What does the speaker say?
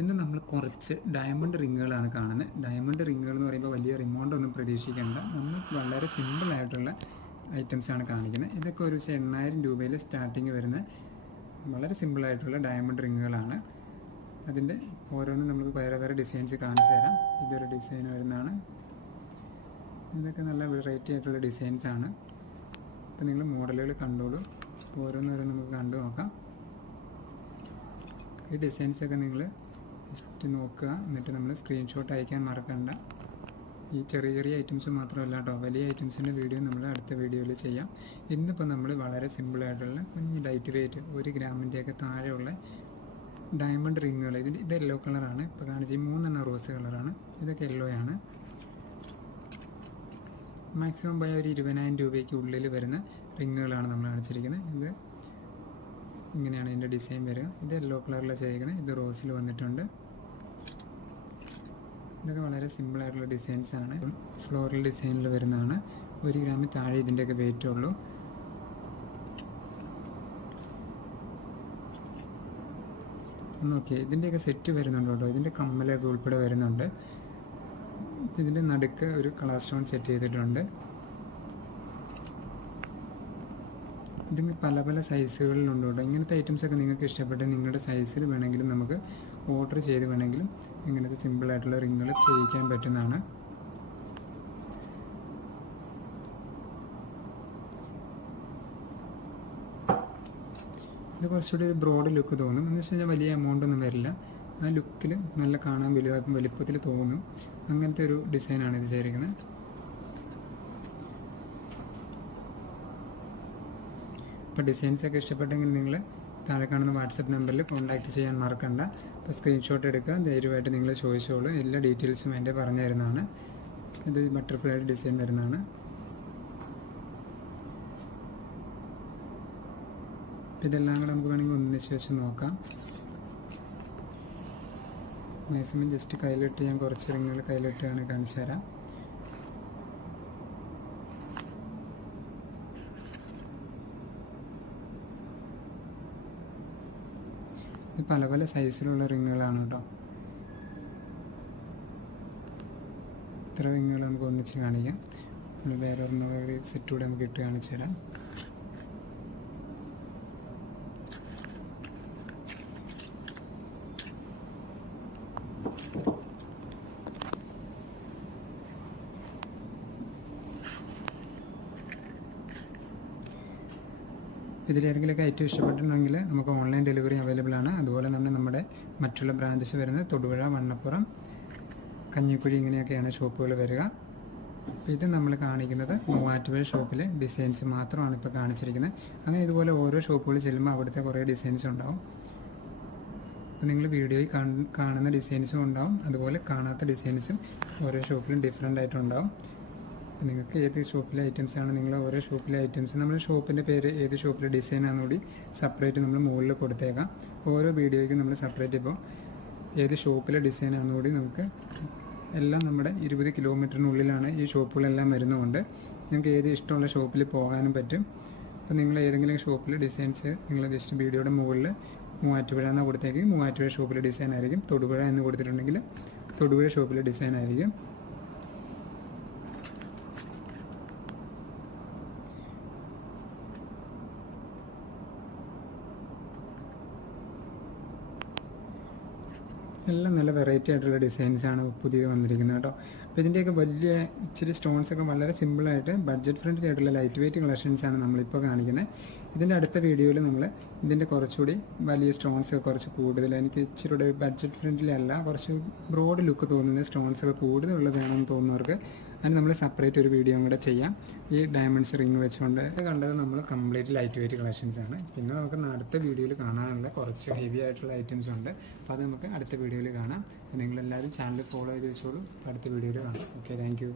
ഇന്ന് നമ്മൾ കുറച്ച് ഡയമണ്ട് റിങ്ങുകളാണ് കാണുന്നത്. ഡയമണ്ട് റിങ്ങുകൾ എന്ന് പറയുമ്പോൾ വലിയ റിമൗണ്ട് ഒന്നും പ്രതീക്ഷിക്കേണ്ട. നമ്മൾ വളരെ സിമ്പിളായിട്ടുള്ള ഐറ്റംസാണ് കാണിക്കുന്നത്. ഇതൊക്കെ ഒരു 8000 രൂപയിൽ സ്റ്റാർട്ടിങ് വരുന്ന വളരെ സിമ്പിളായിട്ടുള്ള ഡയമണ്ട് റിങ്ങുകളാണ്. അതിൻ്റെ ഓരോന്നും നമുക്ക് വേറെ വേറെ ഡിസൈൻസ് കാണിച്ചു തരാം. ഇതൊരു ഡിസൈൻ വരുന്നതാണ്. ഇതൊക്കെ നല്ല വെറൈറ്റി ആയിട്ടുള്ള ഡിസൈൻസാണ്. അപ്പോൾ നിങ്ങൾ മോഡലുകൾ കണ്ടോളൂ. ഓരോന്നോരോന്ന് നമുക്ക് കണ്ടു നോക്കാം. ഈ ഡിസൈൻസൊക്കെ നിങ്ങൾ ജസ്റ്റ് നോക്കുക, എന്നിട്ട് നമ്മൾ സ്ക്രീൻഷോട്ട് അയക്കാൻ മറക്കണ്ട. ഈ ചെറിയ ചെറിയ ഐറ്റംസ് മാത്രമല്ല കേട്ടോ, വലിയ ഐറ്റംസിൻ്റെ വീഡിയോ നമ്മൾ അടുത്ത വീഡിയോയിൽ ചെയ്യാം. ഇന്നിപ്പോൾ നമ്മൾ വളരെ സിമ്പിളായിട്ടുള്ള കുഞ്ഞ് ലൈറ്റ് വെയ്റ്റ് 1 ഗ്രാമിൻ്റെയൊക്കെ താഴെയുള്ള ഡയമണ്ട് റിങ്ങുകൾ. ഇത് യെല്ലോ കളറാണ് ഇപ്പോൾ കാണിച്ച. ഈ 3 റോസ് കളറാണ്. ഇതൊക്കെ യെല്ലോ ആണ്. മാക്സിമം പോയ ഒരു 20,000 രൂപയ്ക്ക് ഉള്ളിൽ വരുന്ന റിങ്ങുകളാണ് നമ്മൾ കാണിച്ചിരിക്കുന്നത്. ഇത് ഇങ്ങനെയാണ് ഇതിൻ്റെ ഡിസൈൻ വരിക. ഇത് യെല്ലോ കളറിലാണ് ചെയ്തിരിക്കുന്നത്. ഇത് റോസിൽ വന്നിട്ടുണ്ട്. ഇതൊക്കെ വളരെ സിമ്പിളായിട്ടുള്ള ഡിസൈൻസാണ്. ഫ്ലോറൽ ഡിസൈനിൽ വരുന്നതാണ്. 1 ഗ്രാമിൽ താഴെ ഇതിൻ്റെയൊക്കെ വെയിറ്റ് ഉള്ളൂ. നോക്കിയേ, ഇതിൻ്റെയൊക്കെ സെറ്റ് വരുന്നുണ്ട് കേട്ടോ. ഇതിൻ്റെ കമ്മലൊക്കെ ഉൾപ്പെടെ വരുന്നുണ്ട്. ഇതിൻ്റെ നടുക്ക് ഒരു കളർ സ്റ്റോൺ സെറ്റ് ചെയ്തിട്ടുണ്ട്. ഇതിന് പല പല സൈസുകളിലുണ്ട് കേട്ടോ. ഇങ്ങനത്തെ ഐറ്റംസൊക്കെ നിങ്ങൾക്ക് ഇഷ്ടപ്പെട്ട് നിങ്ങളുടെ സൈസിൽ വേണമെങ്കിലും നമുക്ക് ഓർഡർ ചെയ്ത് വേണമെങ്കിലും ഇങ്ങനത്തെ സിമ്പിളായിട്ടുള്ള റിങ്ങുകൾ ചെയ്യിക്കാൻ പറ്റുന്നതാണ്. ഇത് കുറച്ചുകൂടി ബ്രോഡ് ലുക്ക് തോന്നും. എന്ന് വെച്ച് കഴിഞ്ഞാൽ വലിയ എമൗണ്ട് ഒന്നും വരില്ല. ആ ലുക്കിൽ നല്ല കാണാൻ വലിപ്പത്തിൽ തോന്നും. അങ്ങനത്തെ ഒരു ഡിസൈനാണ് ഇത് ചെയ്തിരിക്കുന്നത്. അപ്പോൾ ഡിസൈൻസൊക്കെ ഇഷ്ടപ്പെട്ടെങ്കിൽ നിങ്ങൾ താഴെ കാണുന്ന വാട്സപ്പ് നമ്പറിൽ കോൺടാക്റ്റ് ചെയ്യാൻ മറക്കണ്ട. അപ്പോൾ സ്ക്രീൻഷോട്ട് എടുക്കുക, ധൈര്യമായിട്ട് നിങ്ങൾ ചോദിച്ചോളൂ. എല്ലാ ഡീറ്റെയിൽസും എൻ്റെ പറഞ്ഞു തരുന്നതാണ്. ഇത് ബട്ടർഫ്ലൈയുടെ ഡിസൈൻ വരുന്നതാണ്. ഇതെല്ലാം കൂടെ നമുക്ക് വേണമെങ്കിൽ ഒന്നിച്ച് വെച്ച് നോക്കാം. മാക്സിമം ജസ്റ്റ് കയ്യിലിട്ട് ഞാൻ കുറച്ച് റിങ്ങുകൾ കയ്യിലിട്ടാണ് കാണിച്ചു തരാം. ഇത് പല പല സൈസിലുള്ള റിങ്ങുകളാണ് കേട്ടോ. ഇത്ര റിങ്ങുകൾ നമുക്ക് ഒന്നിച്ച് കാണിക്കാം. വേറെ ഒരെണ്ണം സെറ്റ് കൂടെ നമുക്ക് ഇട്ട് കാണിച്ചു തരാം. ഇതിലേതെങ്കിലുമൊക്കെ ഐറ്റം ഇഷ്ടപ്പെട്ടിട്ടുണ്ടെങ്കിൽ നമുക്ക് ഓൺലൈൻ ഡെലിവറി അവൈലബിൾ ആണ്. അതുപോലെ തന്നെ നമ്മുടെ മറ്റുള്ള ബ്രാഞ്ചസ് വരുന്നത് തൊടുപുഴ, വണ്ണപ്പുറം, കഞ്ഞിക്കുഴി ഇങ്ങനെയൊക്കെയാണ് ഷോപ്പുകൾ വരിക. അപ്പോൾ ഇത് നമ്മൾ കാണിക്കുന്നത് മൂവാറ്റുപുഴ ഷോപ്പിലെ ഡിസൈൻസ് മാത്രമാണ് ഇപ്പോൾ കാണിച്ചിരിക്കുന്നത്. അങ്ങനെ ഇതുപോലെ ഓരോ ഷോപ്പുകളിൽ ചെല്ലുമ്പോൾ അവിടുത്തെ കുറേ ഡിസൈൻസ് ഉണ്ടാവും. അപ്പോൾ നിങ്ങൾ വീഡിയോയിൽ കാണുന്ന ഡിസൈൻസും ഉണ്ടാവും, അതുപോലെ കാണാത്ത ഡിസൈൻസും ഓരോ ഷോപ്പിലും ഡിഫറെൻ്റ് ആയിട്ടുണ്ടാവും. നിങ്ങൾക്ക് ഏത് ഷോപ്പിലെ ഐറ്റംസാണ് നിങ്ങൾ ഓരോ ഷോപ്പിലെ ഐറ്റംസ് നമ്മുടെ ഷോപ്പിൻ്റെ പേര് ഏത് ഷോപ്പിലെ ഡിസൈനാണെന്ന് കൂടി സെപ്പറേറ്റ് നമ്മൾ മുകളിൽ കൊടുത്തേക്കാം. അപ്പോൾ ഓരോ വീഡിയോയ്ക്കും നമ്മൾ സെപ്പറേറ്റ് ഇപ്പോൾ ഏത് ഷോപ്പിലെ ഡിസൈനാണെന്ന് കൂടി നമുക്ക് എല്ലാം നമ്മുടെ 20 കിലോമീറ്ററിനുള്ളിലാണ് ഈ ഷോപ്പുകളെല്ലാം വരുന്നതുകൊണ്ട് നിങ്ങൾക്ക് ഏത് ഇഷ്ടമുള്ള ഷോപ്പിൽ പോകാനും പറ്റും. അപ്പോൾ നിങ്ങൾ ഏതെങ്കിലും ഷോപ്പിലെ ഡിസൈൻസ് നിങ്ങൾ ജസ്റ്റ് വീഡിയോയുടെ മുകളിൽ മൂവാറ്റുപുഴ എന്ന് കൊടുത്തേക്ക് മൂവാറ്റുപുഴ ഷോപ്പിലെ ഡിസൈൻ ആയിരിക്കും. തൊടുപുഴ എന്ന് കൊടുത്തിട്ടുണ്ടെങ്കിൽ തൊടുപുഴ ഷോപ്പിലെ ഡിസൈൻ ആയിരിക്കും. എല്ലാം നല്ല വെറൈറ്റി ആയിട്ടുള്ള ഡിസൈൻസാണ് പുതിയത് വന്നിരിക്കുന്നത് കേട്ടോ. അപ്പോൾ ഇതിൻ്റെയൊക്കെ വലിയ ഇച്ചിരി സ്റ്റോൺസൊക്കെ വളരെ സിമ്പിളായിട്ട് ബഡ്ജറ്റ് ഫ്രണ്ട്ലി ആയിട്ടുള്ള ലൈറ്റ് വെയ്റ്റ് കളക്ഷൻസാണ് നമ്മളിപ്പോൾ കാണിക്കുന്നത്. ഇതിൻ്റെ അടുത്ത വീഡിയോയിൽ നമ്മൾ ഇതിൻ്റെ കുറച്ചുകൂടി വലിയ സ്റ്റോൺസൊക്കെ കുറച്ച് കൂടുതൽ, എനിക്ക് ഇച്ചിരി കൂടെ ബഡ്ജറ്റ് ഫ്രണ്ട്ലി അല്ല, കുറച്ച് ബ്രോഡ് ലുക്ക് തോന്നുന്ന സ്റ്റോൺസൊക്കെ കൂടുതലുള്ള വേണമെന്ന് തോന്നുന്നവർക്ക് അതിന് നമ്മൾ സെപ്പറേറ്റ് ഒരു വീഡിയോ കൂടെ ചെയ്യാം. ഈ ഡയമണ്ട്സ് റിങ് വെച്ചുകൊണ്ട് കണ്ടത് നമ്മൾ കംപ്ലീറ്റ് ലൈറ്റ് വെയ്റ്റ് കളക്ഷൻസാണ്. പിന്നെ നമുക്ക് അടുത്ത വീഡിയോയിൽ കാണാനുള്ള കുറച്ച് ഹെവി ആയിട്ടുള്ള ഐറ്റംസ് ഉണ്ട്. അപ്പോൾ അത് നമുക്ക് അടുത്ത വീഡിയോയിൽ കാണാം. നിങ്ങളെല്ലാവരും ചാനൽ ഫോളോ ചെയ്ത് വെച്ചോളൂ. അടുത്ത വീഡിയോയിൽ കാണാം. Okay, thank you.